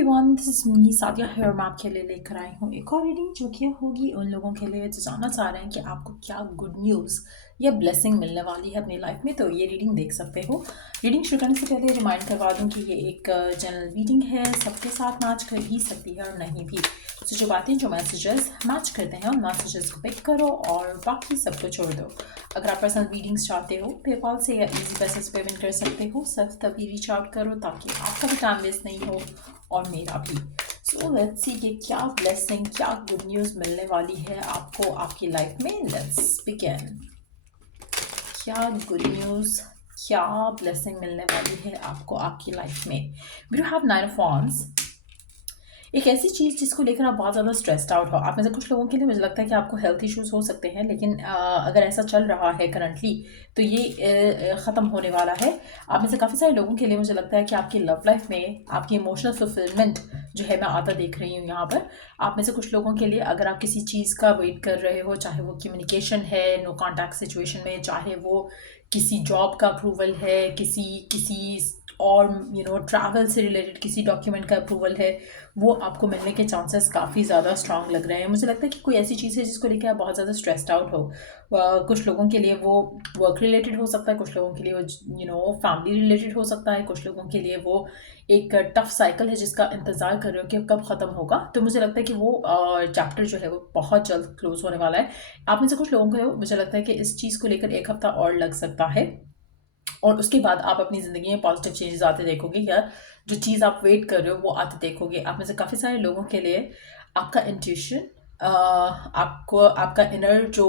Everyone, this is me Sadia here. मैं आपके लिए लेकर आई हूँ एक और रीडिंग जो कि होगी उन लोगों के लिए जो जानना चाह रहे हैं कि आपको क्या गुड न्यूज़ या ब्लेसिंग मिलने वाली है अपनी लाइफ में। तो ये रीडिंग देख सकते हो। रीडिंग शुरू करने से पहले रिमाइंड करवा दूँ कि ये एक जनरल रीडिंग है, सबके साथ मैच कर ही सकती है और नहीं भी। तो जो बातें जो मैसेजेस मैच करते हैं उन मैसेजेस को पिक करो और बाकी सबको छोड़ दो। अगर आप पर्सनल रीडिंग्स चाहते हो पेपाल से या इजी पैसे से पेमेंट कर सकते हो। सिर्फ तभी रीच आउट करो ताकि आपका भी टाइम वेस्ट नहीं हो और मेरा भी। सो लेट्स सी कि क्या ब्लेसिंग, क्या गुड न्यूज़ मिलने वाली है आपको आपकी लाइफ में। Let's begin. क्या गुड न्यूज़, क्या ब्लेसिंग मिलने वाली है आपको आपकी लाइफ में। We have 9 of wands। एक ऐसी चीज़ जिसको लेकर आप बहुत ज़्यादा स्ट्रेस्ड आउट हो। आप में से कुछ लोगों के लिए मुझे लगता है कि आपको हेल्थ इश्यूज़ हो सकते हैं, लेकिन अगर ऐसा चल रहा है करंटली तो ये ख़त्म होने वाला है। आप में से काफ़ी सारे लोगों के लिए मुझे लगता है कि आपकी लव लाइफ में आपकी इमोशनल फुलफिलमेंट जो है मैं आता देख रही हूँ यहाँ पर। आप में से कुछ लोगों के लिए अगर आप किसी चीज़ का वेट कर रहे हो, चाहे वो कम्युनिकेशन है नो कॉन्टैक्ट सिचुएशन में, चाहे वो किसी जॉब का अप्रूवल है, किसी किसी और ट्रैवल से रिलेटेड किसी डॉक्यूमेंट का अप्रूवल है, वो आपको मिलने के चांसेस काफ़ी ज़्यादा स्ट्रांग लग रहे हैं। मुझे लगता है कि कोई ऐसी चीज़ है जिसको लेकर आप बहुत ज़्यादा स्ट्रेस्ड आउट हो। कुछ लोगों के लिए वो वर्क रिलेटेड हो सकता है, कुछ लोगों के लिए वो फैमिली रिलेटेड हो सकता है, कुछ लोगों के लिए वो एक टफ साइकिल है जिसका इंतज़ार कर रहे हो कि कब ख़त्म होगा। तो मुझे लगता है कि वो चैप्टर जो है वो बहुत जल्द क्लोज होने वाला है। आप में से कुछ लोगों को मुझे लगता है कि इस चीज़ को लेकर एक हफ्ता और लग सकता है और उसके बाद आप अपनी ज़िंदगी में पॉजिटिव चेंजेस आते देखोगे या जो चीज़ आप वेट कर रहे हो वो आते देखोगे। आप में से काफ़ी सारे लोगों के लिए आपका इंट्यूशन, आपको आपका इनर जो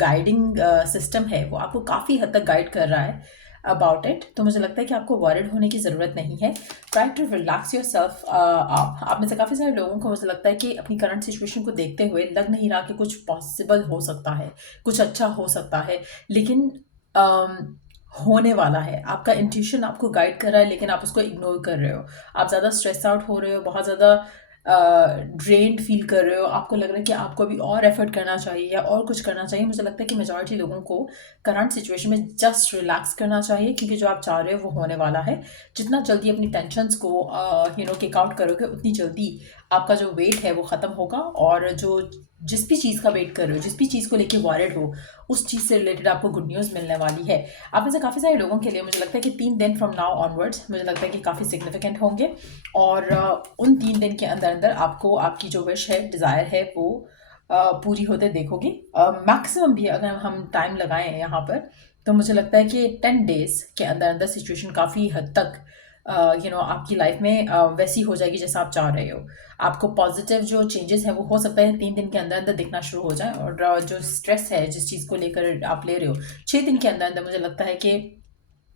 गाइडिंग सिस्टम है वो आपको काफ़ी हद तक गाइड कर रहा है अबाउट इट। तो मुझे लगता है कि आपको वरिड होने की ज़रूरत नहीं है। Try to relax yourself. आप में से काफ़ी सारे लोगों को मुझे लगता है कि अपनी करंट सिचुएशन को देखते हुए लग नहीं रहा कि कुछ पॉसिबल हो सकता है, कुछ अच्छा हो सकता है, लेकिन होने वाला है। आपका इंट्यूशन आपको गाइड कर रहा है लेकिन आप उसको इग्नोर कर रहे हो। आप ज़्यादा स्ट्रेस आउट हो रहे हो, बहुत ज़्यादा ड्रेन्ड फील कर रहे हो। आपको लग रहा है कि आपको अभी और एफर्ट करना चाहिए या और कुछ करना चाहिए। मुझे लगता है कि मेजॉरिटी लोगों को करंट सिचुएशन में जस्ट रिलैक्स करना चाहिए क्योंकि जो आप चाह रहे हो वो होने वाला है। जितना जल्दी अपनी टेंशन्स को किक आउट करोगे उतनी जल्दी आपका जो वेट है वो ख़त्म होगा और जो जिस भी चीज़ का वेट कर रहे हो, जिस भी चीज़ को लेके वॉरिड हो, उस चीज़ से रिलेटेड आपको गुड न्यूज़ मिलने वाली है। आप में से काफ़ी सारे लोगों के लिए मुझे लगता है कि 3 दिन फ्रॉम नाउ ऑनवर्ड्स मुझे लगता है कि काफ़ी सिग्निफिकेंट होंगे और उन 3 दिन के अंदर अंदर आपको आपकी जो विश है, डिज़ायर है वो पूरी होते देखोगे। मैक्सिमम भी अगर हम टाइम लगाएं यहाँ पर तो मुझे लगता है कि 10 डेज़ के अंदर अंदर सिचुएशन काफ़ी हद तक आपकी लाइफ में वैसी हो जाएगी जैसा आप चाह रहे हो। आपको पॉजिटिव जो चेंजेस हैं वो हो सकता है 3 दिन के अंदर अंदर दिखना शुरू हो जाए और जो स्ट्रेस है जिस चीज़ को लेकर आप ले रहे हो 6 दिन के अंदर अंदर मुझे लगता है कि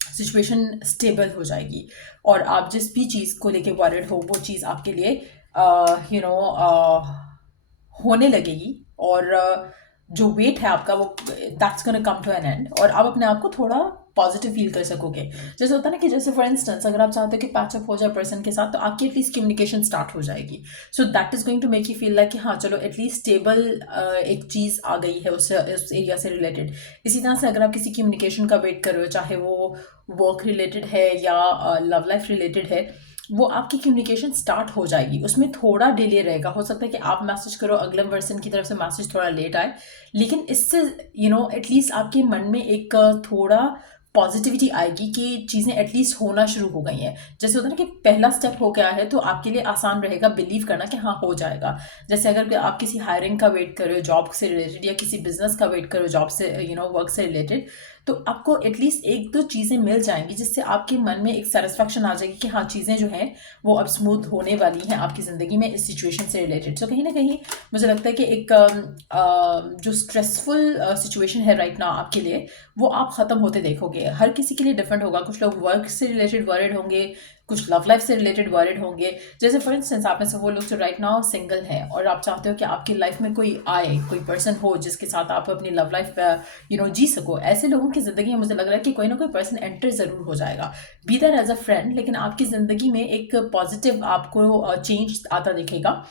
सिचुएशन स्टेबल हो जाएगी और आप जिस भी चीज़ को लेके वरिड हो वो चीज़ आपके लिए होने लगेगी और जो वेट है आपका वो that's gonna come to an end और आप अपने आप को थोड़ा पॉजिटिव फील कर सकोगे। जैसे होता है ना कि जैसे फॉर इंस्टेंस अगर आप चाहते हो कि पैचअप हो जाए पर्सन के साथ तो आपकी एटलीस्ट कम्युनिकेशन स्टार्ट हो जाएगी। So that is going to make you feel like कि हाँ चलो एटलीस्ट स्टेबल एक चीज़ आ गई है उस एरिया से रिलेटेड। इसी तरह से अगर आप किसी कम्युनिकेशन का वेट कर रहे हो, चाहे वो वर्क रिलेटेड है या लव लाइफ रिलेटेड है, वो आपकी कम्युनिकेशन स्टार्ट हो जाएगी। उसमें थोड़ा डिले रहेगा, हो सकता है कि आप मैसेज करो अगले पर्सन की तरफ से मैसेज थोड़ा लेट आए, लेकिन इससे एटलीस्ट आपके मन में एक थोड़ा पॉजिटिविटी आएगी कि चीज़ें एटलीस्ट होना शुरू हो गई हैं। जैसे होता है ना कि पहला स्टेप हो गया है तो आपके लिए आसान रहेगा बिलीव करना कि हाँ हो जाएगा। जैसे अगर आप किसी हायरिंग का वेट कर रहे हो जॉब से रिलेटेड या किसी बिजनेस का वेट कर रहे हो जॉब से वर्क से रिलेटेड, तो आपको एटलीस्ट एक दो चीज़ें मिल जाएंगी जिससे आपके मन में एक सेटिस्फैक्शन आ जाएगी कि हाँ चीज़ें जो हैं वो अब स्मूथ होने वाली हैं आपकी ज़िंदगी में इस सिचुएशन से रिलेटेड। सो कहीं ना कहीं मुझे लगता है कि एक जो स्ट्रेसफुल सिचुएशन है राइट नाउ आपके लिए वो आप ख़त्म होते देखोगे। हर किसी के लिए डिफरेंट होगा। कुछ लोग वर्क से रिलेटेड वरिड होंगे, कुछ लव लाइफ से रिलेटेड वरिड होंगे। जैसे फॉर इंस्टेंस आप में से वो लोग जो राइट नाउ सिंगल हैं और आप चाहते हो कि आपकी लाइफ में कोई आए, कोई पर्सन हो जिसके साथ आप अपनी लव लाइफ जी सको। ऐसे लोगों की ज़िंदगी में मुझे लग रहा है कि कोई ना कोई पर्सन एंटर ज़रूर हो जाएगा, be that as a friend, लेकिन आपकी ज़िंदगी में एक पॉजिटिव आपको चेंज आता दिखेगा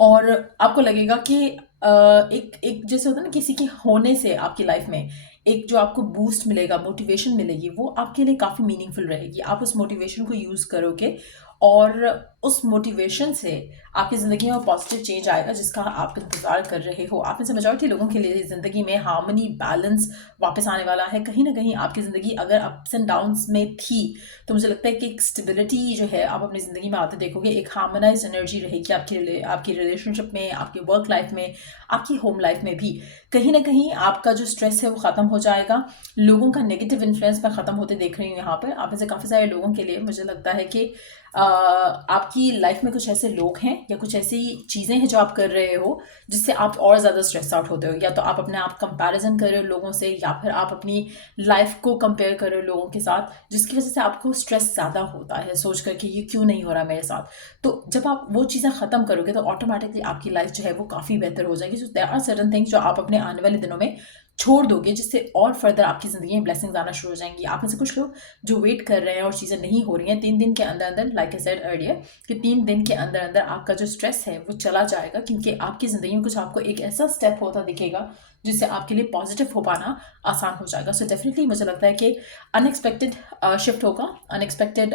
और आपको लगेगा कि एक एक जैसे होता है ना किसी के होने से आपकी लाइफ में एक जो आपको बूस्ट मिलेगा, मोटिवेशन मिलेगी, वो आपके लिए काफ़ी मीनिंगफुल रहेगी। आप उस मोटिवेशन को यूज़ करोगे और उस मोटिवेशन से आपकी ज़िंदगी में पॉजिटिव चेंज आएगा जिसका आप इंतज़ार कर रहे हो। आप में से मेजॉरिटी लोगों के लिए ज़िंदगी में हार्मनी, बैलेंस वापस आने वाला है। कहीं न कहीं आपकी ज़िंदगी अगर अप्स एंड डाउन्स में थी, तो मुझे लगता है कि एक स्टेबिलिटी जो है आप अपनी ज़िंदगी में आते देखोगे। एक हार्मोनाइज़्ड एनर्जी रहेगी आपकी रिलेशनशिप में, आपकी वर्क लाइफ में, आपकी होम लाइफ में भी। कहीं न कहीं आपका जो स्ट्रेस है वो ख़त्म हो जाएगा। लोगों का नेगेटिव इन्फ्लुएंस मैं ख़त्म होते देख रही हूँ यहाँ पर। आप में से काफ़ी सारे लोगों के लिए मुझे लगता है कि आपकी लाइफ में कुछ ऐसे लोग हैं या कुछ ऐसी चीज़ें हैं जो आप कर रहे हो जिससे आप और ज़्यादा स्ट्रेस आउट होते हो। या तो आप अपने आप कंपैरिजन कर रहे हो लोगों से, या फिर आप अपनी लाइफ को कंपेयर कर रहे हो लोगों के साथ, जिसकी वजह से आपको स्ट्रेस ज़्यादा होता है सोच कर कि ये क्यों नहीं हो रहा मेरे साथ। तो जब आप वो चीज़ें ख़त्म करोगे तो ऑटोमेटिकली आपकी लाइफ जो है वो काफ़ी बेहतर हो जाएगी। So there are certain things जो आप अपने आने वाले दिनों में छोड़ दोगे, जिससे और फर्दर आपकी ज़िंदगी में ब्लेसिंग्स आना शुरू हो जाएंगी। आप में से कुछ लोग जो वेट कर रहे हैं और चीज़ें नहीं हो रही हैं, 3 दिन के अंदर अंदर, लाइक आई सेड अर्लियर, कि 3 दिन के अंदर अंदर आपका जो स्ट्रेस है वो चला जाएगा, क्योंकि आपकी ज़िंदगी में कुछ आपको एक ऐसा स्टेप होता दिखेगा जिससे आपके लिए पॉजिटिव हो पाना आसान हो जाएगा। सो डेफिनेटली मुझे लगता है कि अनएक्सपेक्टेड शिफ्ट होगा, अनएक्सपेक्टेड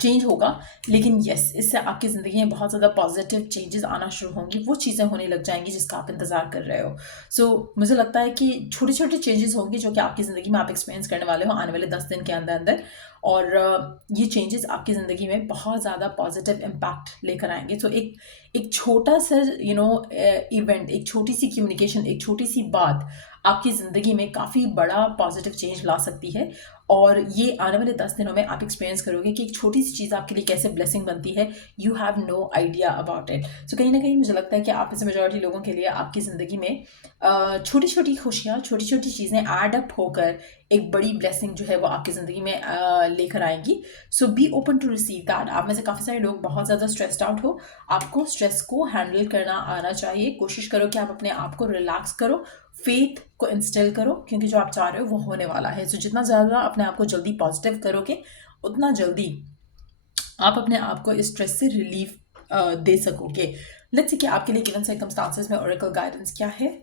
चेंज होगा, लेकिन यस, इससे आपकी ज़िंदगी में बहुत ज़्यादा पॉजिटिव चेंजेस आना शुरू होंगी। वो चीज़ें होने लग जाएंगी जिसका आप इंतज़ार कर रहे हो। सो मुझे लगता है कि छोटे छोटे चेंजेस होंगे जो कि आपकी ज़िंदगी में आप एक्सपीरियंस करने वाले हो आने वाले 10 दिन के अंदर अंदर। और ये चेंजेस आपकी ज़िंदगी में बहुत ज़्यादा पॉजिटिव इम्पैक्ट लेकर आएंगे। तो एक छोटा सा इवेंट, एक छोटी सी कम्युनिकेशन, एक छोटी सी बात आपकी ज़िंदगी में काफ़ी बड़ा पॉजिटिव चेंज ला सकती है। और ये आने वाले 10 दिनों में आप एक्सपीरियंस करोगे कि एक छोटी सी चीज़ आपके लिए कैसे ब्लेसिंग बनती है। You have no idea about it. So कहीं ना कहीं मुझे लगता है कि आप में से मेजॉरिटी लोगों के लिए आपकी ज़िंदगी में छोटी छोटी खुशियाँ, छोटी छोटी चीज़ें ऐड अप होकर एक बड़ी ब्लेसिंग जो है वो आपकी ज़िंदगी में लेकर आएंगी। So be open to receive that. आप में से काफ़ी सारे लोग बहुत ज़्यादा स्ट्रेस्ड आउट हो, आपको स्ट्रेस को हैंडल करना आना चाहिए। कोशिश करो कि आप अपने आप को रिलैक्स करो, फेथ को इंस्टिल करो, क्योंकि जो आप चाह रहे हो वो होने वाला है। सो जितना ज़्यादा अपने आप को जल्दी पॉजिटिव करोगे, उतना जल्दी आप अपने आप को इस स्ट्रेस से रिलीफ दे सकोगे। लेट्स सी कि आपके लिए गिवन सर्कमस्टांसेस में ओरेकल गाइडेंस क्या है।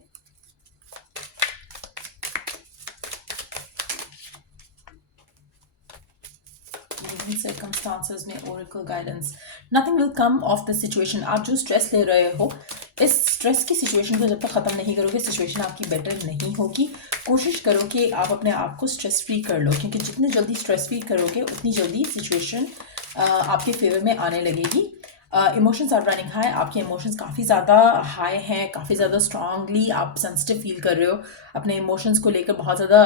सर्कमस्टांसेस में Oracle guidance, nothing will come of the situation. आप जो स्ट्रेस ले रहे हो, इस स्ट्रेस की सिचुएशन को जब तक ख़त्म नहीं करोगे, सिचुएशन आपकी बेटर नहीं होगी। कोशिश करो कि आप अपने आप को स्ट्रेस फ्री कर लो, क्योंकि जितनी जल्दी स्ट्रेस फ्री करोगे उतनी जल्दी सिचुएशन आपके फेवर में आने लगेगी। इमोशंस आर रनिंग हाई, आपके इमोशंस काफ़ी ज़्यादा हाई हैं, काफ़ी ज़्यादा स्ट्रांगली आप सेंसिटिव फील कर रहे हो अपने इमोशंस को लेकर। बहुत ज़्यादा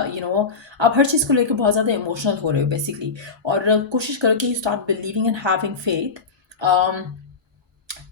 आप हर चीज़ को लेकर बहुत ज़्यादा इमोशनल हो रहे हो बेसिकली। और कोशिश करो कि you start believing and having faith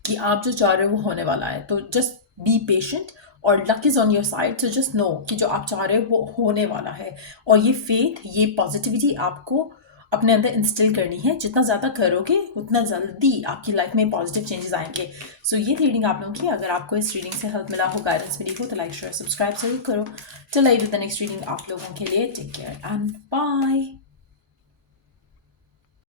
कि आप जो चाह रहे हो वो होने वाला है। तो जस्ट बी पेशेंट और luck is on your side. So just know कि जो आप चाह रहे हो वो होने वाला है। और ये फेथ, ये पॉजिटिविटी आपको अपने अंदर इंस्टिल करनी है। जितना ज़्यादा करोगे उतना जल्दी आपकी लाइफ में पॉजिटिव चेंजेस आएंगे। सो ये रीडिंग आप लोगों की, अगर आपको इस रीडिंग से हेल्प मिला हो, गाइडेंस मिली हो, तो लाइक शेयर सब्सक्राइब जरूर करो। चलो I do the next reading आप लोगों के लिए। Take care and bye.